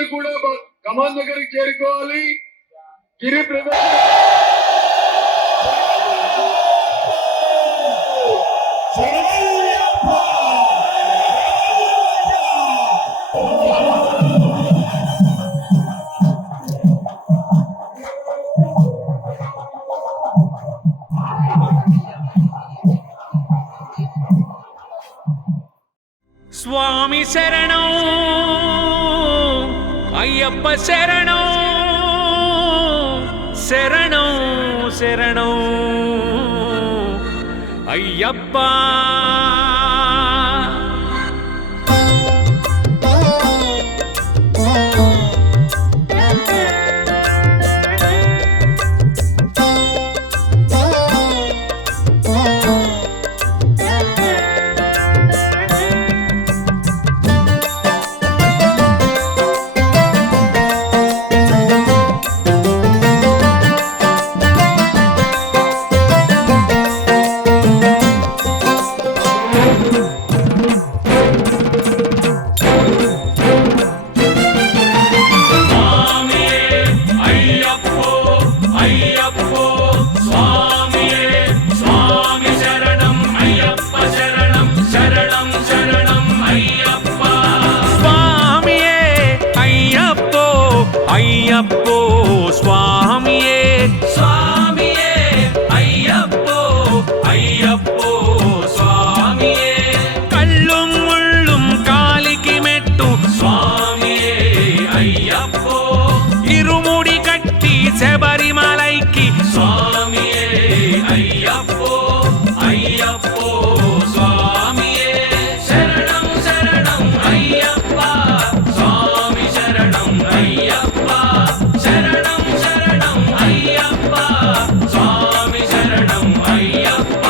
అందరూ కూడా కమాన్ దగ్గరికి చేరుకోవాలి. గిరి ప్రదర్శన స్వామి శరణం అయ్యప్ప శరణం శరణం శరణం అయ్యప్ప. అయ్యప్పో స్వామియే స్వామియే అయ్యప్పో అయ్యప్పో స్వామియే. కళ్ళుం ముళ్ళుం కాలికి మెట్టు స్వామియే అయ్యప్పో. ఇరుముడి కట్టి శబరిమలైకి స్వామియే అయ్యప్పో అయ్యప్పో స్వామియే. శరణం శరణం అయ్యప్ప స్వామి శరణం అయ్యప్ప. శరణం శరణం అయ్యప్ప స్వామి శరణం అయ్యప్ప.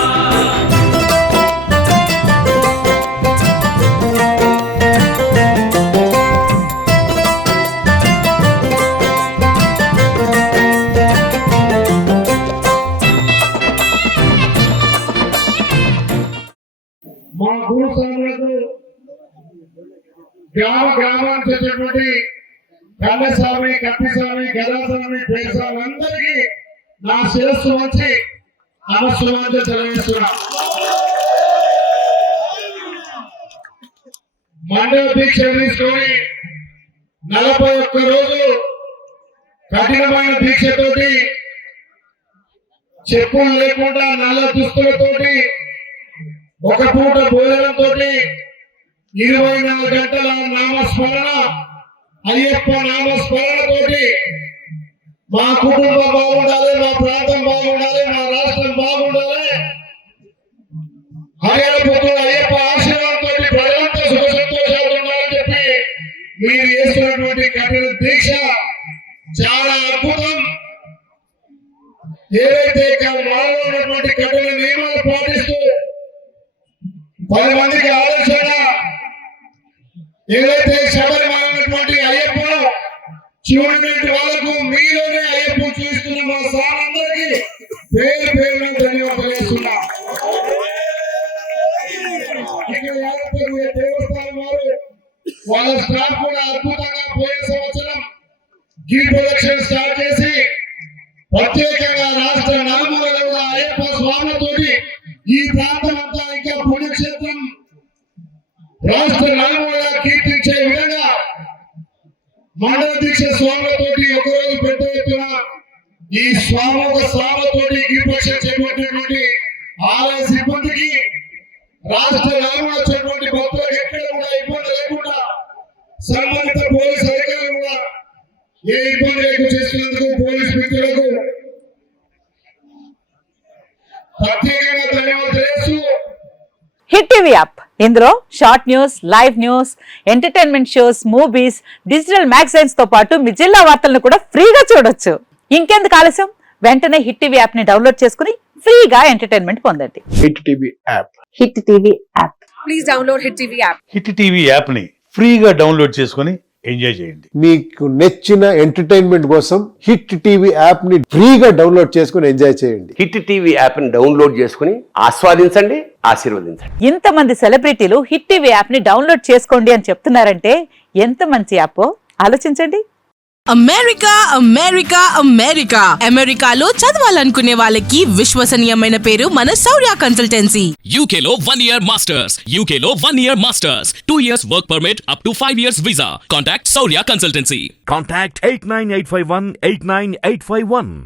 మా భూస్వాములకు గ్రామానికి వచ్చేటువంటి కన్నస్వామి, కత్తిస్వామి, గదాస్వామి, పేస్వామి అందరికీ నా శిరస్సు వచ్చి నమస్సుమాంజలి చెల్లిస్తున్నా. మండల దీక్ష తీసుకొని 41 రోజులు కఠినమైన దీక్షతోటి, చెప్పులు లేకుండా నల్ల దుస్తులతోటి, ఒక పూట భోజనంతో 24 గంటల నామస్మరణ, అయ్యప్ప నామస్మరణతోటి మా కుటుంబం బాగుండాలి, మా ప్రాంతం బాగుండాలి, మా రాష్ట్రం బాగుండాలి, హరిహరపుత్రుడు అయ్యప్ప ఆశీర్వాదంతో ప్రజలంతా సుఖ సంతోషాలు ఉండాలని చెప్పి మీరు చేస్తున్నటువంటి కఠిన దీక్ష చాలా అద్భుతం. ఏదైతే మనలో ఉన్నటువంటి కఠిన నియమాలు పాటిస్తూ 10 మందికి ఆలోచన, ఏదైతే శబరిమల ఉన్నటువంటి అయ్యప్పను చూడటువంటి వాళ్ళకు మీలోనే అయ్యప్ప చూస్తున్న మా సార్ అందరికీ పేరు పేరున ధన్యవాదాలు చేస్తున్నా. ఇక్కడ దేవస్థానం వారు వాళ్ళ స్టాఫ్ కూడా అద్భుతంగా పోయిన సంవత్సరం గిరి ప్రదక్షిణ స్టార్ట్ చేసి ప్రత్యేకంగా రాష్ట్ర నలుమూలలో కూడా అయ్యప్ప స్వాములతోటి ఈ ప్రాంతం అంతా ఇంకా పుణ్యక్షేత్రం రాష్ట్ర నలుమూలగా కీర్తించే విధంగా మండల దీక్ష స్వాములతోటి ఒకరోజు పెద్ద ఎత్తున ఈ స్వాములతోటి గిరిపక్ష చేపట్టినటువంటి ఆలయ సిబ్బందికి, రాష్ట్ర నలుమూల వచ్చేటువంటి భక్తులకు ఎక్కడ కూడా ఇబ్బంది లేకుండా సంబంధిత పోలీసు అధికారులు కూడా ఏ ఇబ్బంది లేకుండా చేస్తున్నందుకు పోలీసు మిత్రులకు ప్రత్యేకంగా ధన్యవాదాలు చేస్తూ. హిట్ టీవీ యాప్, ఇందులో short news, live news, entertainment shows, movies, digital magazines తో పాటు మీ జిల్లా వార్తలను కూడా ఫ్రీగా చూడొచ్చు. ఇంకెందుకు ఆలస్యం, వెంటనే హిట్ టీవీ యాప్ ని డౌన్లోడ్ చేసుకుని ఫ్రీగా ఎంటర్టైన్మెంట్ పొందండి. Hit TV app. Hit TV app. Please download hit TV app. Hit TV app ని ఫ్రీగా డౌన్లోడ్ చేసుకుని ఎంజాయ్ చేయండి. మీకు నచ్చిన ఎంటర్టైన్మెంట్ కోసం హిట్ టీవీ యాప్ ని ఫ్రీగా డౌన్లోడ్ చేసుకుని ఎంజాయ్ చేయండి. హిట్ టీవీ యాప్ ని డౌన్లోడ్ చేసుకుని ఆస్వాదించండి, ఆశీర్వదించండి. ఇంతమంది సెలబ్రిటీలు హిట్ టీవీ యాప్ ని డౌన్లోడ్ చేసుకోండి అని చెప్తున్నారంటే ఎంత మంచి యాప్. ఆలోచించండి. అమెరికా అమెరికా అమెరికా అమెరికాలో చదవాలనుకునే వాళ్ళకి విశ్వసనీయమైన పేరు మన శౌర్య కన్సల్టెన్సీ. UK లో 1 year masters. UK లో 1 year masters. 2 years work permit up to 5 years visa. Contact Saurya Consultancy. Contact 89851 89851.